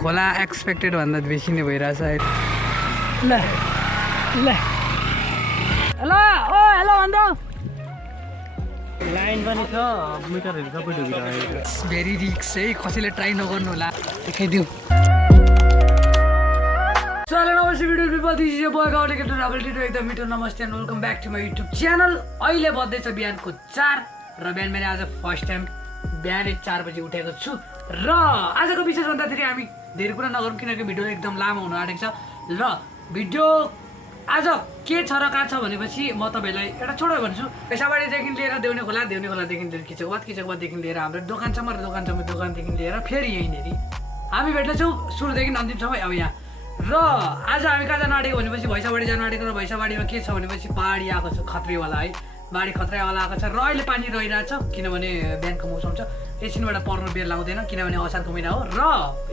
खोला एक्सपेक्टेड भन्दा बेसी नै भइरहेछ अहिले। ल ल हेलो ओ हेलो भन्दा लाइन पनि छ मिटरहरु सबै डुबिरहेको छ। भेरी रिक्स है, कसैले ट्राई नगर्नु होला। देखाइदिउ चलो नमस्ते video people, this is your boy गाउँ लेकेट डबल टी एकदम मिठो नमस्ते and welcome back to my YouTube channel. अहिले बज्दैछ बिहानको 4 र बिहान मैले आज फर्स्ट टाइम बिहानै 4 बजी उठेको छु। र आजको विशेष भन्दाखेरि हामी धेरै कुरा नगरौँ किनकि भिडियो एकदम लामो हुन आँटेको छ। र भिडियो आज के छ र कहाँ छ भनेपछि म तपाईँलाई एउटा छोटो भन्छु। पेसाबारीदेखि लिएर देउने खोलादेखि लिएर किचकबाददेखि लिएर हाम्रो दोकानसम्म र दोकानदेखि लिएर फेरि यहीँनिर हामी भेट्नेछौँ सुरुदेखि अन्तिमसम्म अब यहाँ। र आज हामी कहाँ जानु आँटेको भनेपछि भैँसाबाडी जानु आँटेको र भैँसाबाडीमा के छ भनेपछि पहाडी आएको छ, खत्रीवाला है, बाढी खतरावाला आएको छ। र अहिले पानी रहिरहेछ किनभने बिहानको मौसम छ, एकछिनबाट पर्नु बेर लाउँदैन किनभने असारको महिना हो। र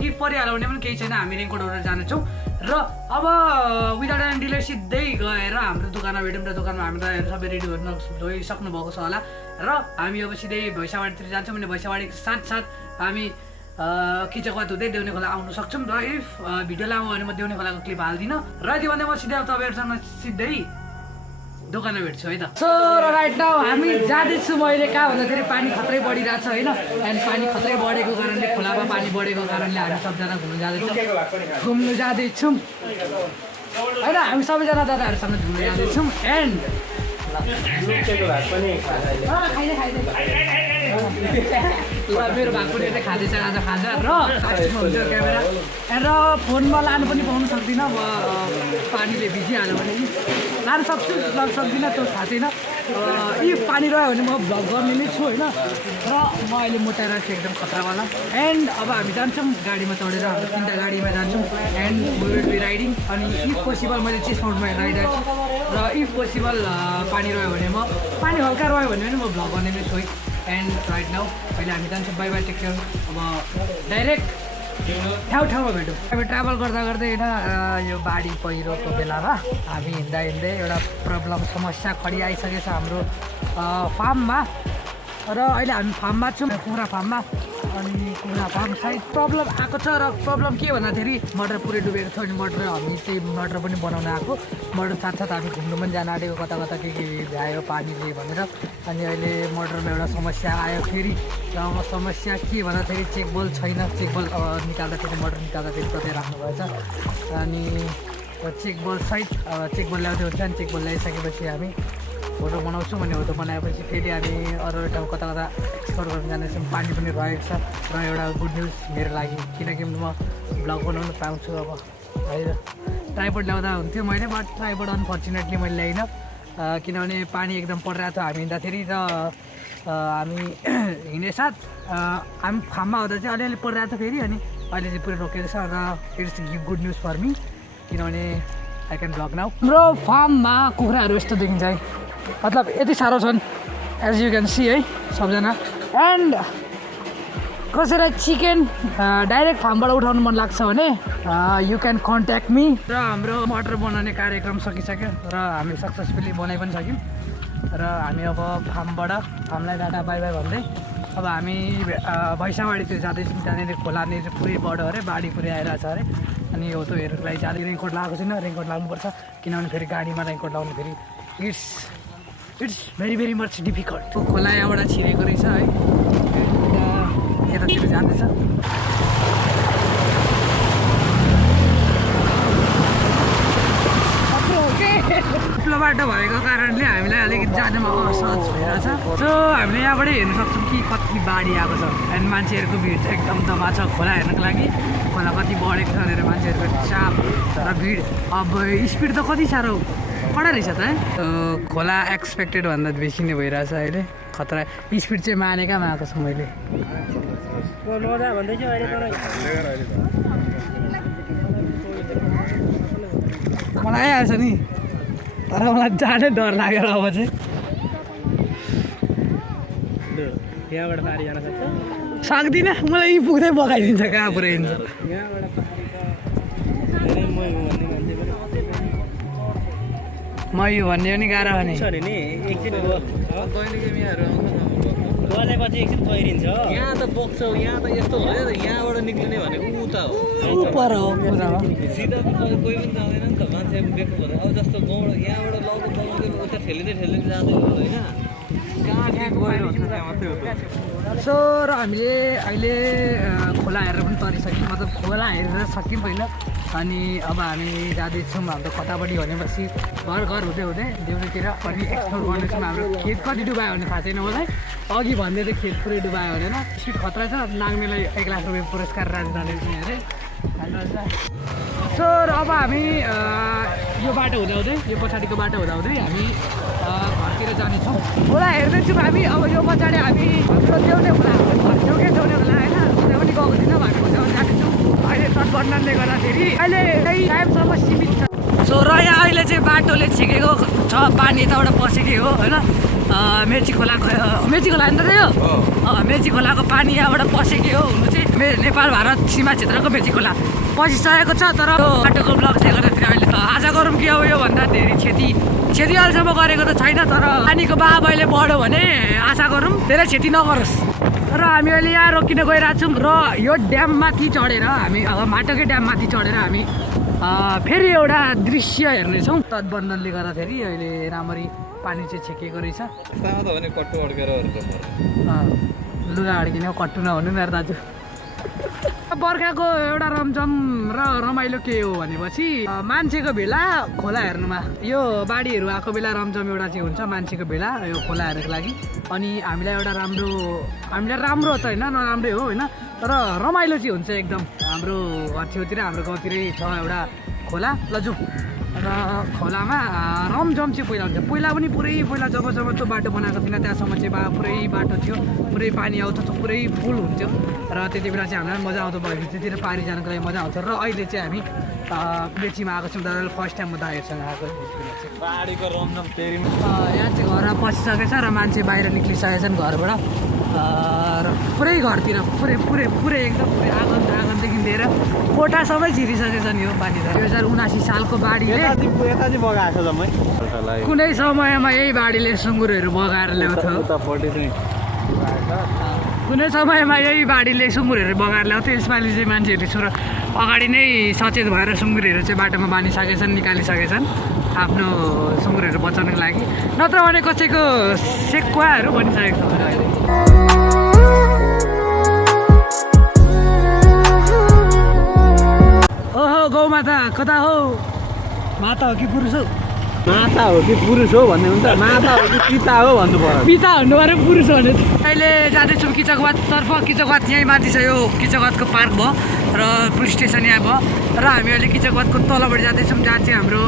यी परिहाल्यो भने पनि केही छैन, हामी रेनकोट ओढेर जानेछौँ। र अब विदाउट एनी डिले सिधै गएर हाम्रो दोकानमा भेट्यौँ र दोकानमा हामीलाई सबै रेडी गर्न गइसक्नु भएको छ होला। र हामी अब सिधै भैँसाबाडीतिर जान्छौँ भने भैँसाबाडीको साथसाथ हामी किचकबाद हुँदै देउने खोला आउनु सक्छौँ। र इफ भिडियो लामो भने म देउने खोलाको क्लिप हाल्दिनँ। र त्यो भन्दा म सिधै तपाईँहरूसँग सिधै दोकानमा भेट्छु है त। सो र राइट नाउ हामी जाँदैछौँ अहिले कहाँ भन्दाखेरि पानी खत्रै बढिरहेछ होइन, एन्ड पानी खत्रै बढेको कारणले खोलामा पानी बढेको कारणले हामी सबजना घुम्नु जाँदैछौँ होइन, हामी सबैजना दादाहरूसँग घुम्नु जाँदैछौँ। एन्ड मेरो भागपुरी चाहिँ खाँदैछ आज खाजा र क्यामेरा र फोनमा लानु पनि पाउनु सक्दिनँ, अब पानीले भिजिहाल्यो भने लानु सक्छु लानु सक्दिनँ त्यो थाहा छैन। यी पानी रह्यो भने म भ्लग गर्ने नै छु होइन। र म अहिले मोटाएर छु एकदम खतरावाला। एन्ड अब हामी जान्छौँ गाडीमा चढेर, हाम्रो 3टा गाडीमा जान्छौँ and we will be riding. अनि इफ पोसिबल मैले चेस्ट मोडमा राइडिरहेको छु र इफ पोसिबल पानी रह्यो भने पानी हल्का रह्यो भने पनि म भ्लग गर्ने नै छु है। एन्ड राइट नाउ अहिले हामी जान्छौँ, बाई बाई, टेक केयर। अब डाइरेक्ट ठाउँमा भेटौँ। हामी ट्राभल गर्दा गर्दै होइन यो बाढी पहिरोको बेलामा हामी हिँड्दा एउटा प्रब्लम समस्या खडी आइसकेको छ हाम्रो फार्ममा। र अहिले हामी फार्ममा छौँ, कुखुरा फार्ममा। अनि कुखुरा फार्म साइड प्रब्लम आएको छ। र प्रब्लम के भन्दाखेरि मटर पुरै डुबेको छ। अनि मटर हामी चाहिँ मटर पनि बनाउन आएको, मटर साथसाथ हामी घुम्नु पनि जान आँटेको, कता कता के भ्यायो पानीले भनेर। अनि अहिले मटरमा एउटा समस्या आयो फेरि। र समस्या के भन्दाखेरि चेकबल छैन, चेकबल निकाल्दाखेरि मटर निकाल्दाखेरि कतै राख्नुभएछ। अनि चेकबल साइड चेकबल ल्याउँदै हुन्छ। अनि चेकबल ल्याइसकेपछि हामी फोटो बनाउँछौँ। अनि फोटो बनाएपछि फेरि हामी अरू ठाउँ कता कता एक्सप्लोर गर्न जानेछौँ। पानी पनि रहेको छ र एउटा गुड न्युज मेरो लागि किनकि म भ्लग बनाउनु पाउँछु अब है। ट्राइपड ल्याउँदा हुन्थ्यो मैले, बट ट्राइपड अनफर्चुनेटली मैले ल्याइनँ किनभने पानी एकदम परिरहेको थियो हामी हिँड्दाखेरि। र हामी हिँडे साथ हामी फार्ममा हुँदा चाहिँ अलिअलि परिरहेको थियो फेरि, अनि अहिले चाहिँ पुरै रोकेको छ। र it's give good news for me किनभने आई क्यान भ्लग नाउ। हाम्रो फार्ममा कुखुराहरू यस्तो देखिन्छ है, मतलब यति साह्रो छन् एज यु क्यान सी है सबजना। एन्ड कसैलाई चिकन डाइरेक्ट फार्मबाट उठाउनु मन लाग्छ भने यु क्यान कन्ट्याक्ट मी। र हाम्रो मटर बनाउने कार्यक्रम सकिसक्यो र हामी सक्सेसफुली बनाइ पनि सक्यौँ। र हामी अब फार्मलाई टाटा बाई बाई भन्दै अब हामी भैँसाबाडीतिर जाँदैछौँ। त्यहाँनिर खोलानिर पुरै बढ्यो अरे, बाढी पुरै आइरहेछ अरे। अनि हो त्यो हेर्नुको लागि चाहिँ रेनकोट लगाएको छैन, रेनकोट लाग्नुपर्छ किनभने फेरि गाडीमा रेनकोट लगाउनु फेरि इट्स भेरी मच डिफिकल्ट। खोला यहाँबाट छिरेको रहेछ है, यतातिर जाँदैछ। ठुलो बाटो भएको कारणले हामीलाई अलिकति जानुमा असहज भइरहेछ। सो हामीले यहाँबाट हेर्न सक्छौँ कि कति बाढी आएको छ एन्ड मान्छेहरूको भिड चाहिँ एकदम दबा छ खोला हेर्नको लागि। खोला कति बढेको छ भनेर मान्छेहरूको चाप र भिड। अब स्पिड त कति साह्रो कडा रहेछ त है। खोला एक्सपेक्टेड भन्दा बेसी नै भइरहेछ अहिले, खतरा स्पिड चाहिँ मानेका आएको छ मैले। मलाई आइहाल्छ नि, तर मलाई जानै डर लागेर अब चाहिँ यहाँबाट पारी जान सक्दिनँ, मलाई यी पुग्दै बगाइदिन्छ कहाँ पुऱ्याइदिन्छ। म यो भन्ने पनि गाह्रो भने बजेपछि एकछिन पहिरिन्छ यहाँ त बोक्छौ यहाँ त यस्तो भयो त यहाँबाट निक्लिने भनेको ऊ त हो पर हो पुरा हो सिधा कोही पनि जाँदैन नि त मान्छे देख्नु पर्दैन अब जस्तो गाउँबाट यहाँबाट लगेर बनाउँदै उता ठेलिँदै जाँदै हो होइन कहाँ के गएर हुन्छ त्यहाँ मात्रै हो त सो र हामीले अहिले खोला हेरेर पनि तरिसक्यौँ मतलब खोला हेरेर सक्यौँ पहिला अनि अब हामी जाँदैछौँ हाम्रो कतापट्टि भनेपछि घर हुँदै हुँदै देउरीतिर अनि एक्सप्लोर गर्दैछौँ हाम्रो खेत कति डुबायो भने थाहा छैन मलाई अघि भन्दै थियो खेत पुरै डुबायो भनेर स्पिड खतरा छ नाग्नेलाई 1 लाख रुपियाँ पुरस्कार राजधानी अरे सो र अब हामी यो बाटो हुँदाहुँदै यो पछाडिको बाटो हुँदाहुँदै हामी घरतिर जानेछौँ खोला हेर्दैछौँ हामी अब यो पछाडि हामी हाम्रो देउने खोला घर छेउकै देउने खोला होइन त्यहाँ पनि गएको छैन हामी खोलामा जानेछौँ अहिले तटबन्धनले गर्दाखेरि अहिले केही टाइमसम्म सीमित छ सो र यहाँ अहिले चाहिँ बाटोले छिकेको छ पानी यताबाट पसेकै हो होइन मेची खोलाको होइन त यो मेची खोलाको पानी यहाँबाट पसेकै हो हुनु चाहिँ नेपाल भारत सीमा क्षेत्रको मेची खोला पसिसकेको छ तर बाटोको ब्लकले गर्दाखेरि अहिले त आशा गरौँ कि अब योभन्दा धेरै क्षति अहिलेसम्म गरेको त छैन तर पानीको बहाव अहिले बढ्यो भने आशा गरौँ धेरै क्षति नगरोस् र हामी अहिले यहाँ रोकिन गइरहेको छौँ र यो ड्याममाथि चढेर हामी अब माटोकै ड्याममाथि चढेर हामी फेरि एउटा दृश्य हेर्नेछौँ तटबन्धनले गर्दाखेरि अहिले राम्ररी पानी चाहिँ छेकेको रहेछ लुगा अड्किने कट्टु नहुनु मेरो दाजु बर्खाको एउटा रमझम र रमाइलो के हो भनेपछि मान्छेको भेला खोला हेर्नुमा यो बाढीहरू आएको बेला रमझम एउटा चाहिँ हुन्छ मान्छेको भेला यो खोला हेर्नुको लागि अनि हामीलाई राम्रो त होइन नराम्रै हो होइन तर रमाइलो चाहिँ हुन्छ एकदम हाम्रो घर छेउतिर हाम्रो गाउँतिरै छ एउटा खोला लजु र खोलामा रमझम चाहिँ पहिला हुन्छ पहिला पनि पहिला जब त्यो बाटो बनाएको थिएन त्यहाँसम्म चाहिँ पुरै बाटो थियो पुरै पानी आउँथ्यो त पुरै फुल हुन्थ्यो र त्यति बेला चाहिँ हामीलाई मजा आउँथ्यो भयो त्यतिर पारी जानको लागि मजा आउँथ्यो र अहिले चाहिँ हामी बेचीमा आएको छौँ तर फर्स्ट टाइम म दाइहरूसँग आएको बाढीको रमझम फेरि यहाँ चाहिँ घर पसिसकेको छ र मान्छे बाहिर निक्लिसकेका छन् घरबाट र पुरै घरतिर पुरै एकदम पुरै आँगनदेखि लिएर कोठासम्मै छिरिसकेको छ नि यो पानी 2079 सालको बाढीले कुनै समयमा यही बाढीले सुँगुरहरू बगाएर ल्याउँथ्यो कुनै समयमा यही बाढीले सुँगुरहरू बगाएर ल्याउँथ्यो यसपालि चाहिँ मान्छेहरू अगाडि नै सचेत भएर सुँगुरहरू चाहिँ बाटोमा बाँधिसकेछन् निकालिसकेछन् आफ्नो सुँगुरहरू बचाउनको लागि नत्र भने कसैको सेकुवाहरू बनिसकेको छ अहिले ओहो गौमाता कता हो माता हो कि पुरुष हो माता हो कि पुरुष हो भन्ने हुन्छ माता हो कि पिता हो भन्नु पर्यो पिता भन्नु पऱ्यो पुरुष भन्नु अहिले जाँदैछौँ किचकवादतर्फ किचकवाद यहीँ माथि छ यो किचकवादको पार्क भयो र पुलिस स्टेसन यहाँ भयो र हामी अहिले किचकवादको तलबाट जाँदैछौँ जहाँ चाहिँ हाम्रो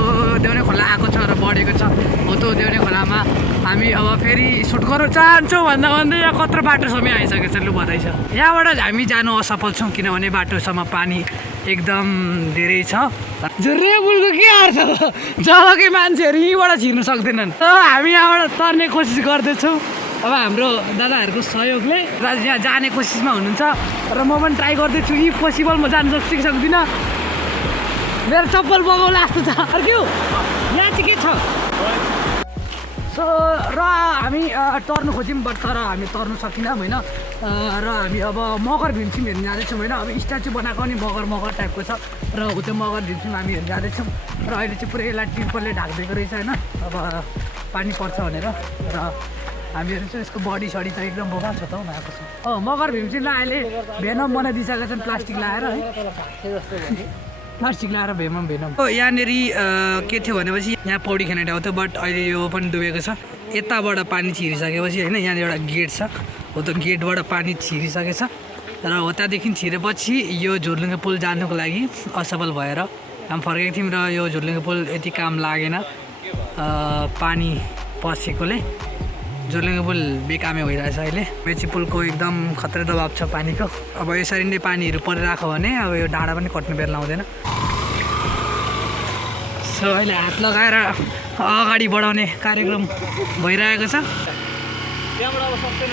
देउने खोला आएको छ र बढेको छ हो त्यो देउने खोलामा हामी अब फेरि सुट गर्न चाहन्छौँ भन्दै यहाँ कत्रो बाटोसम्म आइसकेको छ लु बधाई छ यहाँबाट हामी जानु असफल छौँ किनभने बाटोसम्म पानी एकदम धेरै छ झुर्रे बुलको के अर्थ जबकि मान्छेहरू यहीँबाट छिर्नु सक्दैनन् तर हामी यहाँबाट तर्ने कोसिस गर्दैछौँ अब हाम्रो दादाहरूको सहयोगले यहाँ जाने कोसिसमा हुनुहुन्छ र म पनि ट्राई गर्दैछु इफ पोसिबल म जानु सक्छु कि सक्दिनँ मेरो चप्पल बगाउला जस्तो छ अर्क्यो यहाँ चाहिँ के छ सो र हामी तर्नु खोज्यौँ बट तर हामी तर्नु सकिनौँ होइन र हामी अब मगर भीमसिम हेर्नु जाँदैछौँ होइन अब स्ट्याचु बनाएको नि मगर टाइपको छ र हो त्यो मगर भीमसिम हामी हेर्नु जाँदैछौँ र अहिले चाहिँ पुरै यसलाई टिर्पलले ढाकिदिएको रहेछ होइन अब पानी पर्छ भनेर र हामीहरू चाहिँ यसको बडी सडी त एकदम बोका छ त हौ भएको छ मगर भीमसिमलाई अहिले भेनम बनाइदिइसकेका छन् प्लास्टिक लाएर है प्लास्टिक लाएर भेनम यहाँनिर के थियो भनेपछि यहाँ पौडी खेल्ने ठाउँ थियो बट अहिले यो पनि डुबेको छ यताबाट पानी छिरिसकेपछि होइन यहाँनिर एउटा गेट छ हो त्यो गेटबाट पानी छिरिसकेको छ र हो त्यहाँदेखि छिरेपछि यो झुर्लुङ्गे पुल जानुको लागि असफल भएर हामी फर्केको थियौँ र यो झुर्लुङ्गे पुल यति काम लागेन पानी पसेकोले झुर्लुङ्गे पुल बेकामे भइरहेछ अहिले मेची पुलको एकदम खतरा दबाब छ पानीको अब यसरी नै पानीहरू परिरहेको भने अब यो डाँडा पनि कट्नु बेर लाउँदैन सो अहिले हात लगाएर अगाडि बढाउने कार्यक्रम भइरहेको छ त्यहाँबाट अब सक्दैन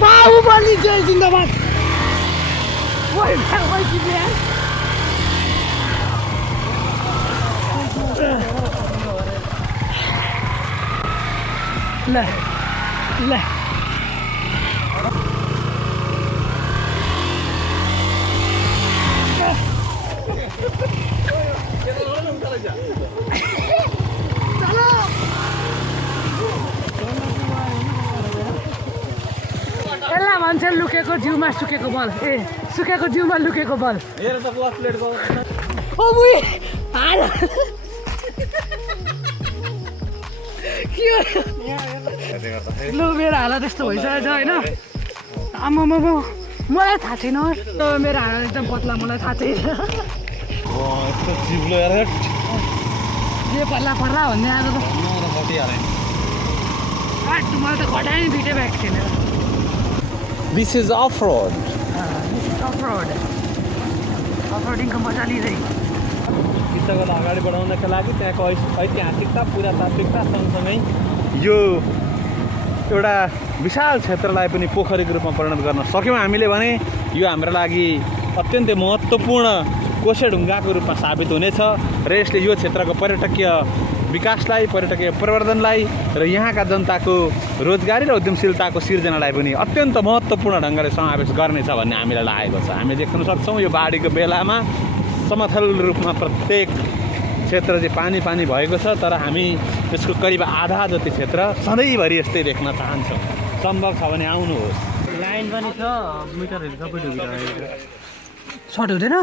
बाहुबली जय जिन्दाबाद ल ल यसलाई भन्छ लुकेको जिउमा सुकेको बल सुकेको जिउमा लुकेको बल लु मेरो हालत यस्तो भइसकेको छ होइन आम्मा मलाई थाहा छैन मेरो हालत एकदम पतला मलाई थाहा छैन के पल्ला पर्ला भन्ने आज त मलाई त घटाइ नि दुइटै ब्याग थिएन This is off-road. अफरोडिङको मजा लिँदै चित्रकला अगाडि बढाउनका लागि त्यहाँको ऐतिहासिकता पुरातात्विकता सँगसँगै यो एउटा विशाल क्षेत्रलाई पनि पोखरीको रूपमा परिणत गर्न सक्यौँ हामीले भने यो हाम्रो लागि अत्यन्तै महत्त्वपूर्ण कोसेढुङ्गाको रूपमा साबित हुनेछ र यसले यो क्षेत्रको पर्यटकीय विकासलाई पर्यटकीय प्रवर्धनलाई र यहाँका जनताको रोजगारी र उद्यमशीलताको सिर्जनालाई पनि अत्यन्त महत्त्वपूर्ण ढङ्गले समावेश गर्नेछ भन्ने हामीलाई लागेको छ हामीले देख्न सक्छौँ यो बाढीको बेलामा समथल रूपमा प्रत्येक क्षेत्र चाहिँ पानी भएको छ तर हामी यसको करिब आधा जति क्षेत्र सधैँभरि यस्तै देख्न चाहन्छौँ सम्भव छ भने आउनुहोस् लाइन पनि छ मिटरहरू सबै डुबिरहेको सर्ट हुँदैन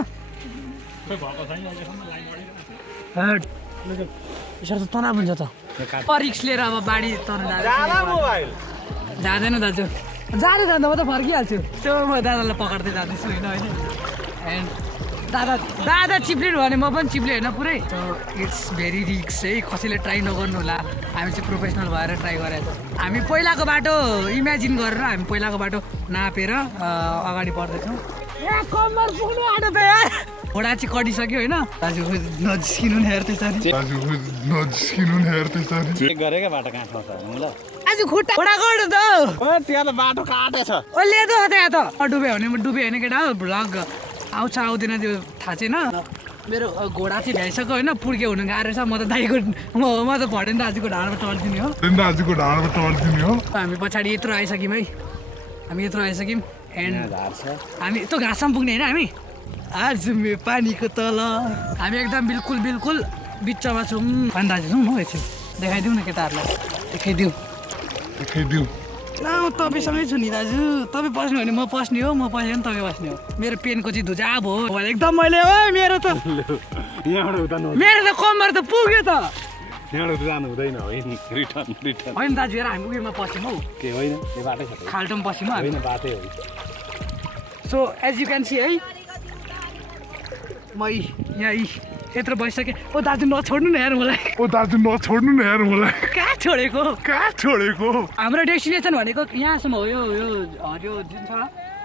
यसरी त तनाव हुन्छ त रिक्स लिएर अब बाढी तर जाँदैन दाजु जाँदा म त फर्किहाल्छु त्यो म दादालाई पक्र्दै जाँदैछु होइन एन्ड दादा चिप्लिनु भने म पनि चिप्ले होइन पुरै इट्स भेरी रिक्स है कसैले ट्राई नगर्नु होला हामी चाहिँ प्रोफेसनल भएर ट्राई गरेको छौँ हामी पहिलाको बाटो इमेजिन गरेर हामी पहिलाको बाटो नापेर अगाडि बढ्दैछौँ यहाँ कम्मर पुग्नु आँटो त यार घोडा चाहिँ कटिसक्यो होइन दाजु नजिस्किनु नि हेर त्यसरी गरेकै बाटो कहाँ छ ल आज खुट्टा घोडा कट्यो त त्यहाँ त बाटो काटेछ ओ ल्यादो त्यहाँ त डुब्यो भने म डुबेँ होइन केटा भ्लग आउँछ आउँदैन त्यो थाहा छैन मेरो घोडा चाहिँ भ्याइसक्यो होइन पुर्के हुनु गाह्रो छ म त दाइको म त भटेन दाजुको ढाडमा टर्दिने हो हामी पछाडि यत्रो आइसक्यौँ है हामी यत्रो आइसक्यौँ एन्ड हामी त्यो घाँससम्म पुग्ने होइन हामी आज पानीको तल हामी एकदम बिल्कुल बिचमा छौँ अनि दाजु जाउँ न एकछिन देखाइदिउँ न केटाहरूलाई देखाइदिउँ ल म तपाईँसँगै छु नि दाजु तपाईँ पस्नु भने म पस्ने हो म पस्यो भने तपाईँ बस्ने हो मेरो पेनको चाहिँ धुजा भयो एकदम मैले हो मेरो त कम्मर त पुग्यो त जानु हुँदैन रिटर्न होइन दाजु हेर हामी उयोमा पस्यौँ हौ के होइन यो बाटै छ खाल्टोमा पस्यौँ होइन बाटै हो so as you can see है म यहाँ यत्रो बसिसकेँ ओ दाजु नछोड्नु न यार मलाई कहाँ छोडेको हाम्रो डेस्टिनेसन भनेको यहाँसम्म हो यो हरियो जुन छ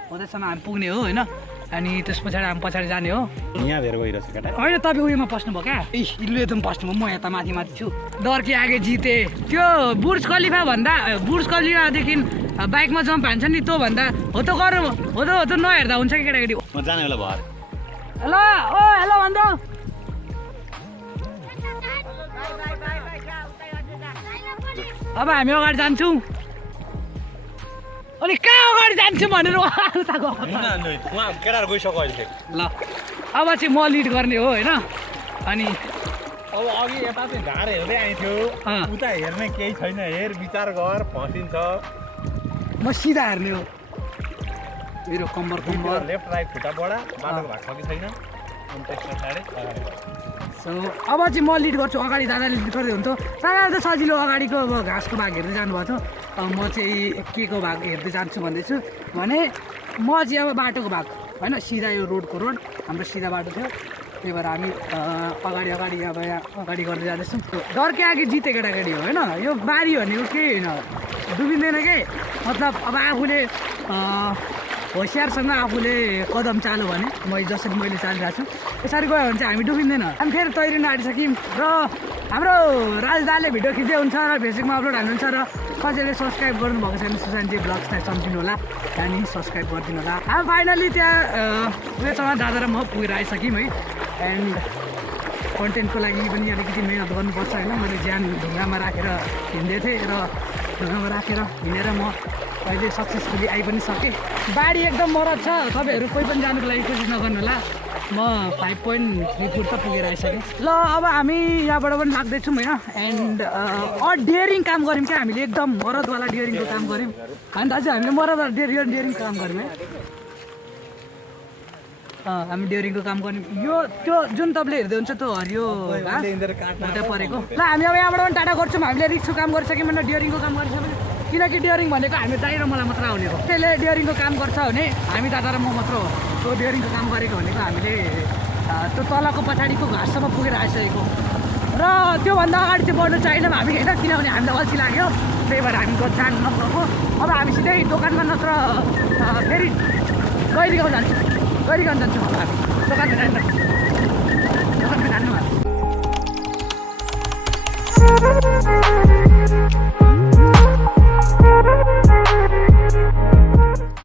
हो त्यससम्म हामी पुग्ने हो होइन अनि त्यस पछाडि हामी पछाडि जाने हो यहाँ धेरै गइरहेछ केटा होइन तपाईँ उयोमा पस्नुभयो क्या इल्लु एकदम पस्नु म यता माथि छु डरकी आगे जिते त्यो बुर्ज खलिफादेखि बाइकमा जम्प हान्छ नि त्यो भन्दा हो त गरौँ हो त नहेर्दा हुन्छ कि केटाकेटी म जाने बेला भयो हेलो ओ हेलो भन्दा अब हामी अगाडि जान्छौँ अनि कहाँ अगाडि जान्छौँ भनेर केटाहरू गइसक्यो अहिले ल अब चाहिँ म लिड गर्ने हो होइन अनि अब अघि यता चाहिँ झार हेर्दै आइथ्यो उता हेर्ने केही छैन हेर विचार गर फसिन्छ म सिधा हेर्ने हो मेरो कम्बर लेफ्ट राइट खुट्टा बडा बाटो भएको छ कि छैन अनि त्यस पछाडि सो अब चाहिँ म लिड गर्छु अगाडि दादाले लिड गर्दै हुन्थ्यो दादा त सजिलो अगाडिको अब घाँसको भाग हेर्दै जानुभएको थियो अब म चाहिँ के को भाग हेर्दै जान्छु भन्दैछु भने म चाहिँ अब बाटोको भाग होइन सिधा यो रोड हाम्रो सिधा बाटो थियो त्यही भएर हामी अगाडि अब यहाँ अगाडि गर्दै जाँदैछौँ डरकै आगे जिते केटाकेटी हो होइन यो बारी भनेको केही होइन डुबिँदैन के मतलब अब आफूले होसियारसँग आफूले कदम चाल्यो भने जसरी मैले चालिरहेको छु यसरी गयो भने चाहिँ हामी डुबिँदैन हामी फेरि तैरिन आँटिसक्यौँ र हाम्रो राजदाले भिडियो खिच्दै हुन्छ र फेसबुकमा अपलोड हाल्नुहुन्छ र कसैले सब्सक्राइब गर्नुभएको छैन सुशान्तजी ब्लग्सलाई सम्झिनु होला त्यहाँदेखि सब्सक्राइब गरिदिनु होला हामी फाइनली त्यहाँ उयोसँग दादा र म पुगेर आइसक्यौँ है एन्ड कन्टेन्टको लागि पनि अलिकति मिहिनेत गर्नुपर्छ होइन मैले ज्यान ढुङ्गामा राखेर हिँड्दै थिएँ र ढुङ्गामा राखेर हिँडेर म अहिले सक्सेसफुली आइ पनि सकेँ। बाढी एकदम मरद छ, तपाईँहरू कोही पनि जानुको लागि कोसिस नगर्नु होला। म 5.3 फुट त पुगेर आइसकेँ। ल अब हामी यहाँबाट पनि लाग्दैछौँ होइन। एन्ड डेयरिङ काम गऱ्यौँ क्या हामीले, एकदम मरदवाला डेयरिङको काम गऱ्यौँ होइन दाजु। हामीले मरदवाला डेयरिङ काम गऱ्यौँ है। हामी डेयरिङको काम गर्ने यो त्यो जुन तपाईँले हेर्दै हुन्छ त्यो हरियो घाँस परेको। ल हामी अब यहाँबाट पनि टाटा गर्छौँ। हामीले रिक्सको काम गरिसक्यौँ भने डेयरिङको काम गरिसक्यौँ, किनकि डेयरिङ भनेको हामी दाइ र मलाई मात्र आउने हो। त्यसले डेयरिङको काम गर्छ भने हामी दादा र म मात्र हो। त्यो डेयरिङको काम गरेको भनेको हामीले त्यो तलको पछाडिको घाँससम्म पुगेर आइसकेको र त्योभन्दा अगाडि चाहिँ बढ्नु चाहिएन हामी होइन, किनभने हामीलाई अल्छी लाग्यो, त्यही भएर हामी जानु नसकेको। अब हामी सिधै दोकानमा नत्र फेरि गैरीगाउँ जान्छौँ, गैरीगाउँ जान्छौँ। अब हामी दोकानमा जानु